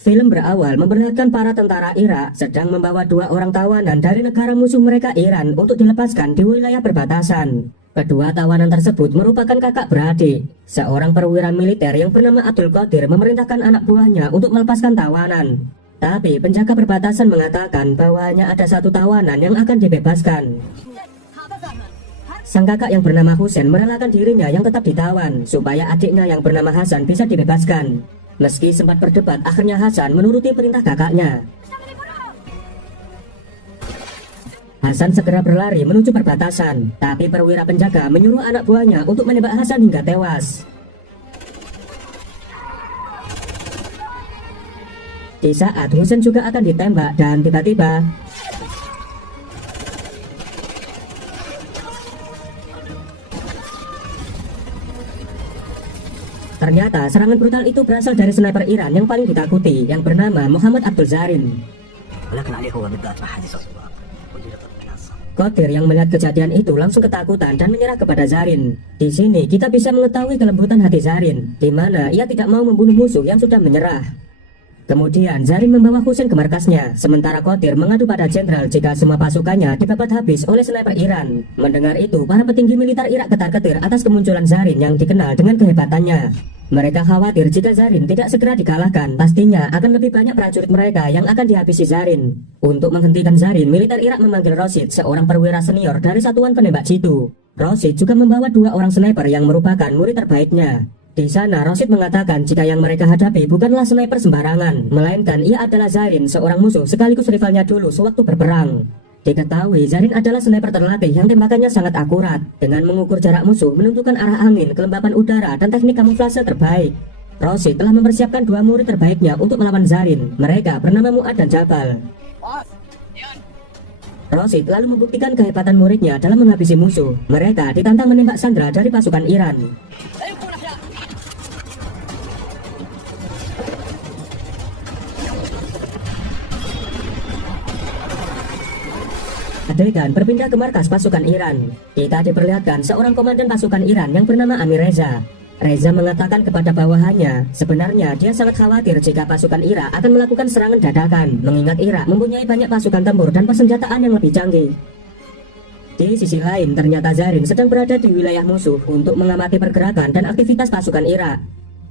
Film berawal memperlihatkan para tentara Irak sedang membawa dua orang tawanan dari negara musuh mereka Iran untuk dilepaskan di wilayah perbatasan. Kedua tawanan tersebut merupakan kakak beradik. Seorang perwira militer yang bernama Abdul Qadir memerintahkan anak buahnya untuk melepaskan tawanan. Tapi penjaga perbatasan mengatakan bahwa hanya ada satu tawanan yang akan dibebaskan. Sang kakak yang bernama Husain merelakan dirinya yang tetap ditawan supaya adiknya yang bernama Hasan bisa dibebaskan. Meski sempat berdebat, akhirnya Hasan menuruti perintah kakaknya. Hasan segera berlari menuju perbatasan, tapi perwira penjaga menyuruh anak buahnya untuk menembak Hasan hingga tewas. Di saat Husain juga akan ditembak dan tiba-tiba ternyata serangan brutal itu berasal dari sniper Iran yang paling ditakuti yang bernama Muhammad Abdul Zarin. Qadir yang melihat kejadian itu langsung ketakutan dan menyerah kepada Zarin. Di sini kita bisa mengetahui kelembutan hati Zarin, di mana ia tidak mau membunuh musuh yang sudah menyerah. Kemudian Zarin membawa Husain ke markasnya, sementara Qadir mengadu pada jenderal jika semua pasukannya dibabat habis oleh sniper Iran. Mendengar itu, para petinggi militer Irak ketar-ketir atas kemunculan Zarin yang dikenal dengan kehebatannya. Mereka khawatir jika Zarin tidak segera dikalahkan, pastinya akan lebih banyak prajurit mereka yang akan dihabisi Zarin. Untuk menghentikan Zarin, militer Irak memanggil Rosid, seorang perwira senior dari satuan penembak jitu. Rosid juga membawa dua orang sniper yang merupakan murid terbaiknya. Di sana, Rosid mengatakan jika yang mereka hadapi bukanlah sniper sembarangan, melainkan ia adalah Zarin, seorang musuh sekaligus rivalnya dulu sewaktu berperang. Diketahui Zarin adalah sniper terlatih yang tembakannya sangat akurat, dengan mengukur jarak musuh, menentukan arah angin, kelembapan udara, dan teknik kamuflase terbaik. Rosid telah mempersiapkan dua murid terbaiknya untuk melawan Zarin. Mereka bernama Mu'ad dan Jabal. Rosid lalu membuktikan kehebatan muridnya dalam menghabisi musuh. Mereka ditantang menembak sandera dari pasukan Iran. Adegan berpindah ke markas pasukan Iran. Kita diperlihatkan seorang komandan pasukan Iran yang bernama Amir Reza. Reza mengatakan kepada bawahannya, sebenarnya dia sangat khawatir jika pasukan Irak akan melakukan serangan dadakan, mengingat Irak mempunyai banyak pasukan tempur dan persenjataan yang lebih canggih. Di sisi lain, ternyata Zarin sedang berada di wilayah musuh untuk mengamati pergerakan dan aktivitas pasukan Irak.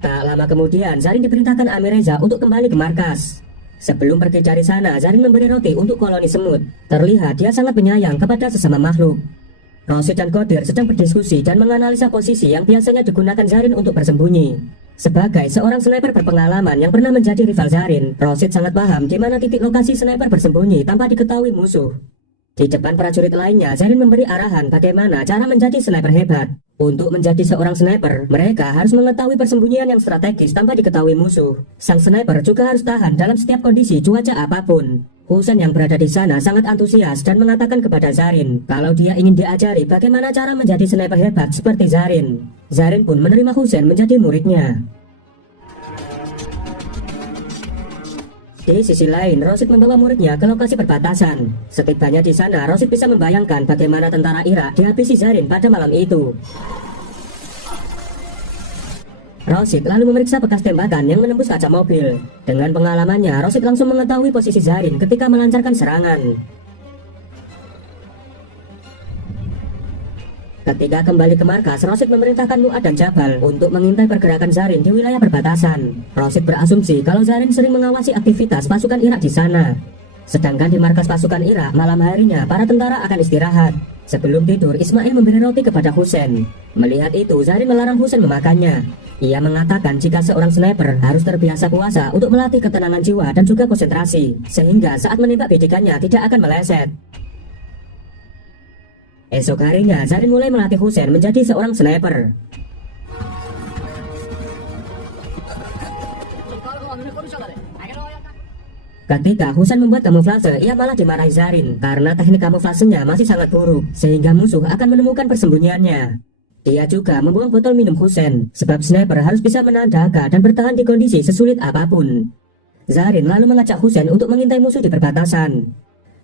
Tak lama kemudian, Zarin diperintahkan Amir Reza untuk kembali ke markas. Sebelum pergi dari sana, Zarin memberi roti untuk koloni semut. Terlihat dia sangat penyayang kepada sesama makhluk. Rosid dan Qadir sedang berdiskusi dan menganalisa posisi yang biasanya digunakan Zarin untuk bersembunyi. Sebagai seorang sniper berpengalaman yang pernah menjadi rival Zarin, Rosid sangat paham di mana titik lokasi sniper bersembunyi tanpa diketahui musuh. Di depan prajurit lainnya, Zarin memberi arahan bagaimana cara menjadi sniper hebat. Untuk menjadi seorang sniper, mereka harus mengetahui persembunyian yang strategis tanpa diketahui musuh. Sang sniper juga harus tahan dalam setiap kondisi cuaca apapun. Husain yang berada di sana sangat antusias dan mengatakan kepada Zarin kalau dia ingin diajari bagaimana cara menjadi sniper hebat seperti Zarin. Zarin pun menerima Husain menjadi muridnya. Di sisi lain, Rosid membawa muridnya ke lokasi perbatasan. Setibanya di sana, Rosid bisa membayangkan bagaimana tentara Irak dihabisi Zarin pada malam itu. Rosid lalu memeriksa bekas tembakan yang menembus kaca mobil. Dengan pengalamannya, Rosid langsung mengetahui posisi Zarin ketika melancarkan serangan. Ketika kembali ke markas, Rosid memerintahkan Mu'ad dan Jabal untuk mengintai pergerakan Zarin di wilayah perbatasan. Rosid berasumsi kalau Zarin sering mengawasi aktivitas pasukan Irak di sana. Sedangkan di markas pasukan Irak, malam harinya para tentara akan istirahat. Sebelum tidur, Ismail memberi roti kepada Husain. Melihat itu, Zarin melarang Husain memakannya. Ia mengatakan jika seorang sniper harus terbiasa puasa untuk melatih ketenangan jiwa dan juga konsentrasi, sehingga saat menembak bidikannya tidak akan meleset. Esok harinya, Zarin mulai melatih Husain menjadi seorang sniper. Ketika Husain membuat kamuflase, ia malah dimarahi Zarin karena teknik kamuflasenya masih sangat buruk, sehingga musuh akan menemukan persembunyiannya. Dia juga membuang botol minum Husain, sebab sniper harus bisa menahan dahaga dan bertahan di kondisi sesulit apapun. Zarin lalu mengajak Husain untuk mengintai musuh di perbatasan.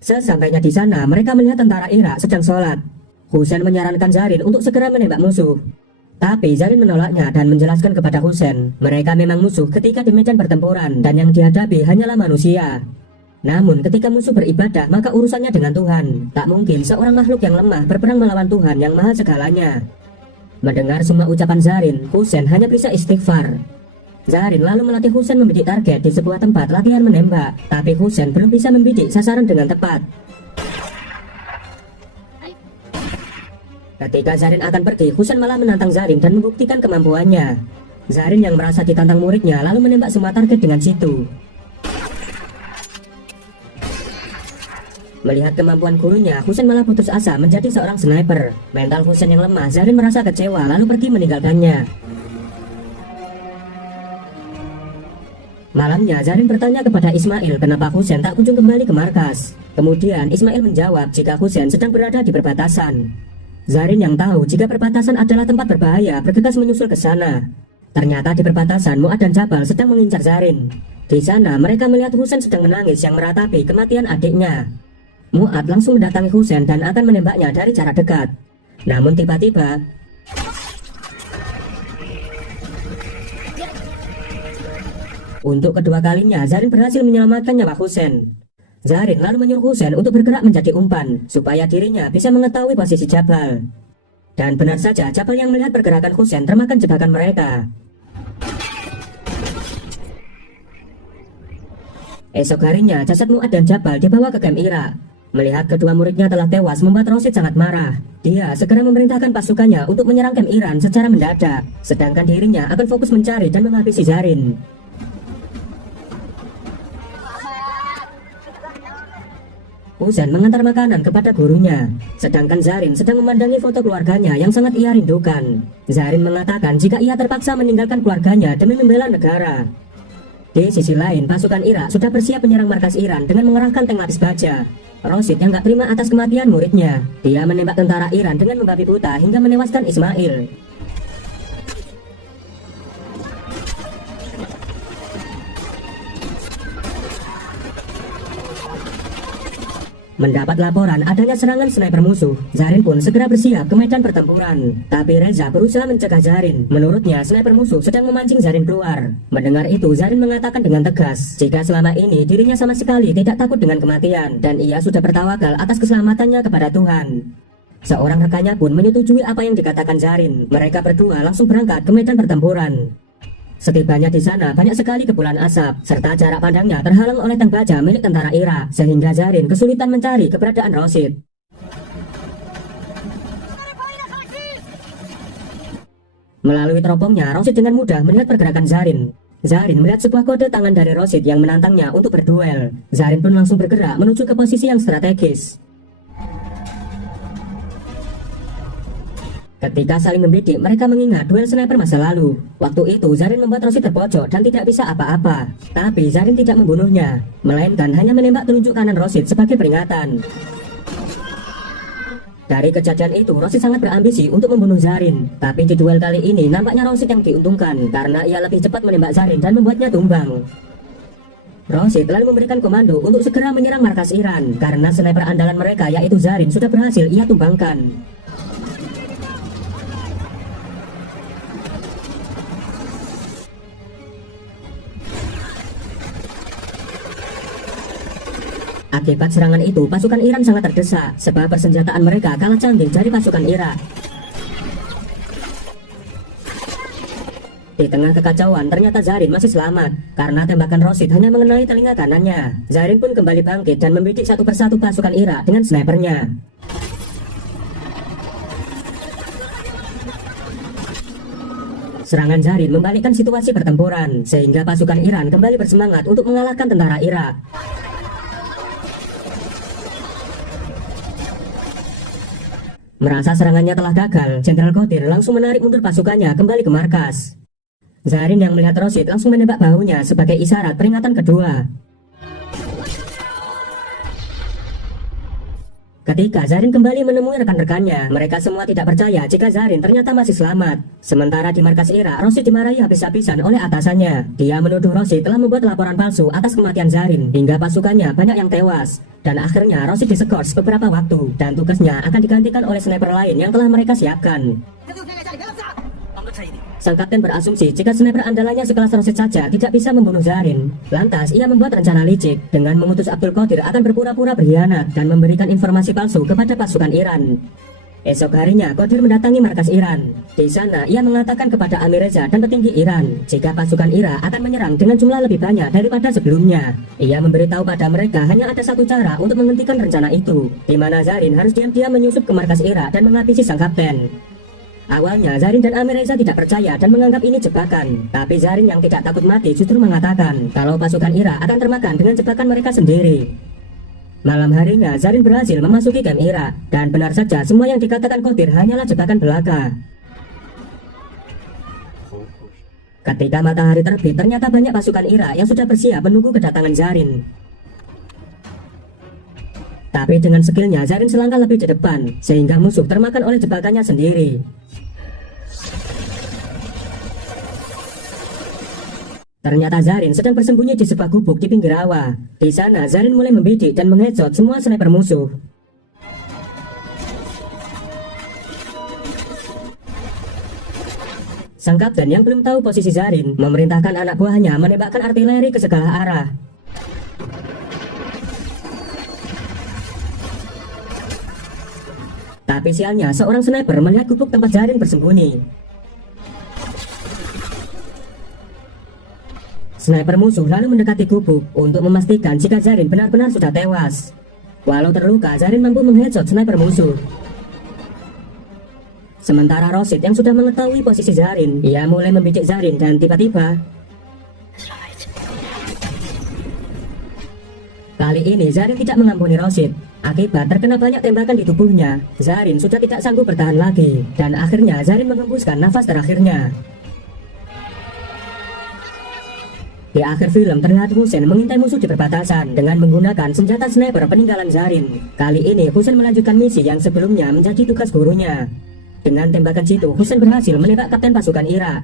Sesampainya di sana, mereka melihat tentara Irak sedang sholat. Husain menyarankan Zarin untuk segera menembak musuh. Tapi Zarin menolaknya dan menjelaskan kepada Husain, mereka memang musuh ketika di medan pertempuran dan yang dihadapi hanyalah manusia. Namun ketika musuh beribadah maka urusannya dengan Tuhan. Tak mungkin seorang makhluk yang lemah berperang melawan Tuhan yang maha segalanya. Mendengar semua ucapan Zarin, Husain hanya bisa istighfar. Zarin lalu melatih Husain membidik target di sebuah tempat latihan menembak. Tapi Husain belum bisa membidik sasaran dengan tepat. Ketika Zarin akan pergi, Husain malah menantang Zarin dan membuktikan kemampuannya. Zarin yang merasa ditantang muridnya lalu menembak semua target dengan situ. Melihat kemampuan gurunya, Husain malah putus asa menjadi seorang sniper. Mental Husain yang lemah, Zarin merasa kecewa lalu pergi meninggalkannya. Malamnya, Zarin bertanya kepada Ismail kenapa Husain tak kunjung kembali ke markas. Kemudian Ismail menjawab jika Husain sedang berada di perbatasan. Zarin yang tahu jika perbatasan adalah tempat berbahaya bergegas menyusul ke sana. Ternyata di perbatasan Mu'ad dan Jabal sedang mengincar Zarin. Di sana mereka melihat Husain sedang menangis yang meratapi kematian adiknya. Mu'ad langsung mendatangi Husain dan akan menembaknya dari jarak dekat. Namun tiba-tiba untuk kedua kalinya Zarin berhasil menyelamatkan nyawa Husain. Zarin lalu menyuruh Husain untuk bergerak menjadi umpan supaya dirinya bisa mengetahui posisi Jabal. Dan benar saja Jabal yang melihat pergerakan Husain termakan jebakan mereka. Esok harinya jasad Mu'ad dan Jabal dibawa ke kamp Irak. Melihat kedua muridnya telah tewas membuat Rashid sangat marah. Dia segera memerintahkan pasukannya untuk menyerang kamp Iran secara mendadak. Sedangkan dirinya akan fokus mencari dan menghabisi Zarin. Husain mengantar makanan kepada gurunya, sedangkan Zarin sedang memandangi foto keluarganya yang sangat ia rindukan. Zarin mengatakan jika ia terpaksa meninggalkan keluarganya demi membela negara. Di sisi lain, pasukan Irak sudah bersiap menyerang markas Iran dengan mengerahkan tank lapis baja. Rashid yang gak terima atas kematian muridnya. Dia menembak tentara Iran dengan membabi buta hingga menewaskan Ismail. Mendapat laporan adanya serangan sniper musuh, Zarin pun segera bersiap ke medan pertempuran. Tapi Reza berusaha mencegah Zarin. Menurutnya sniper musuh sedang memancing Zarin keluar. Mendengar itu, Zarin mengatakan dengan tegas jika selama ini dirinya sama sekali tidak takut dengan kematian dan ia sudah bertawakal atas keselamatannya kepada Tuhan. Seorang rekannya pun menyetujui apa yang dikatakan Zarin. Mereka berdua langsung berangkat ke medan pertempuran. Setibanya di sana banyak sekali kepulan asap, serta jarak pandangnya terhalang oleh tank baja milik tentara Irak, sehingga Zarin kesulitan mencari keberadaan Rashid. Melalui teropongnya, Rashid dengan mudah melihat pergerakan Zarin. Zarin melihat sebuah kode tangan dari Rashid yang menantangnya untuk berduel. Zarin pun langsung bergerak menuju ke posisi yang strategis. Ketika saling membidik, mereka mengingat duel sniper masa lalu. Waktu itu, Zarin membuat Rashid terpojok dan tidak bisa apa-apa. Tapi Zarin tidak membunuhnya, melainkan hanya menembak telunjuk kanan Rashid sebagai peringatan. Dari kejadian itu, Rashid sangat berambisi untuk membunuh Zarin. Tapi di duel kali ini, nampaknya Rashid yang diuntungkan, karena ia lebih cepat menembak Zarin dan membuatnya tumbang. Rashid lalu memberikan komando untuk segera menyerang markas Iran, karena sniper andalan mereka yaitu Zarin sudah berhasil ia tumbangkan. Akibat serangan itu, pasukan Iran sangat terdesak, sebab persenjataan mereka kalah canggih dari pasukan Irak. Di tengah kekacauan, ternyata Zarin masih selamat, karena tembakan Rashid hanya mengenai telinga kanannya. Zarin pun kembali bangkit dan membidik satu persatu pasukan Irak dengan snipernya. Serangan Zarin membalikkan situasi pertempuran, sehingga pasukan Iran kembali bersemangat untuk mengalahkan tentara Irak. Merasa serangannya telah gagal, Jenderal Qadir langsung menarik mundur pasukannya kembali ke markas. Zarin yang melihat Rashid langsung menembak bahunya sebagai isyarat peringatan kedua. Ketika Zarin kembali menemui rekan-rekannya, mereka semua tidak percaya jika Zarin ternyata masih selamat. Sementara di markas Irak, Rashid dimarahi habis-habisan oleh atasannya. Dia menuduh Rashid telah membuat laporan palsu atas kematian Zarin, hingga pasukannya banyak yang tewas. Dan akhirnya Rashid diskors beberapa waktu, dan tugasnya akan digantikan oleh sniper lain yang telah mereka siapkan. Sang kapten berasumsi jika sniper andalannya sekelas Rosid saja tidak bisa membunuh Zarin. Lantas ia membuat rencana licik dengan mengutus Abdul Qadir akan berpura-pura berkhianat dan memberikan informasi palsu kepada pasukan Iran. Esok harinya Qadir mendatangi markas Iran. Di sana ia mengatakan kepada Amir Reza dan petinggi Iran jika pasukan Iran akan menyerang dengan jumlah lebih banyak daripada sebelumnya. Ia memberitahu pada mereka hanya ada satu cara untuk menghentikan rencana itu, di mana Zarin harus diam-diam menyusup ke markas Iran dan menghabisi sang kapten. Awalnya Zarin dan Amir Reza tidak percaya dan menganggap ini jebakan, tapi Zarin yang tidak takut mati justru mengatakan kalau pasukan Iran akan termakan dengan jebakan mereka sendiri. Malam harinya Zarin berhasil memasuki kamp Ira, dan benar saja semua yang dikatakan Qadir hanyalah jebakan belaka. Ketika matahari terbit, ternyata banyak pasukan Ira yang sudah bersiap menunggu kedatangan Zarin. Tapi dengan skillnya Zarin selangkah lebih di depan, sehingga musuh termakan oleh jebakannya sendiri. Ternyata Zarin sedang bersembunyi di sebuah gubuk di pinggir rawa. Di sana Zarin mulai membidik dan mengheadshot semua sniper musuh. Sang kapten yang belum tahu posisi Zarin memerintahkan anak buahnya menembakkan artileri ke segala arah. Tapi sialnya seorang sniper melihat gubuk tempat Zarin bersembunyi. Sniper musuh lalu mendekati gubuk untuk memastikan jika Zarin benar-benar sudah tewas. Walau terluka, Zarin mampu mengheadshot sniper musuh. Sementara Rosid yang sudah mengetahui posisi Zarin, ia mulai membidik Zarin dan tiba-tiba kali ini Zarin tidak mengampuni Rosid. Akibat terkena banyak tembakan di tubuhnya, Zarin sudah tidak sanggup bertahan lagi, dan akhirnya Zarin menghembuskan nafas terakhirnya. Di akhir film terlihat Husain mengintai musuh di perbatasan dengan menggunakan senjata sniper peninggalan Zarin. Kali ini Husain melanjutkan misi yang sebelumnya menjadi tugas gurunya. Dengan tembakan jitu, Husain berhasil menembak kapten pasukan Ira.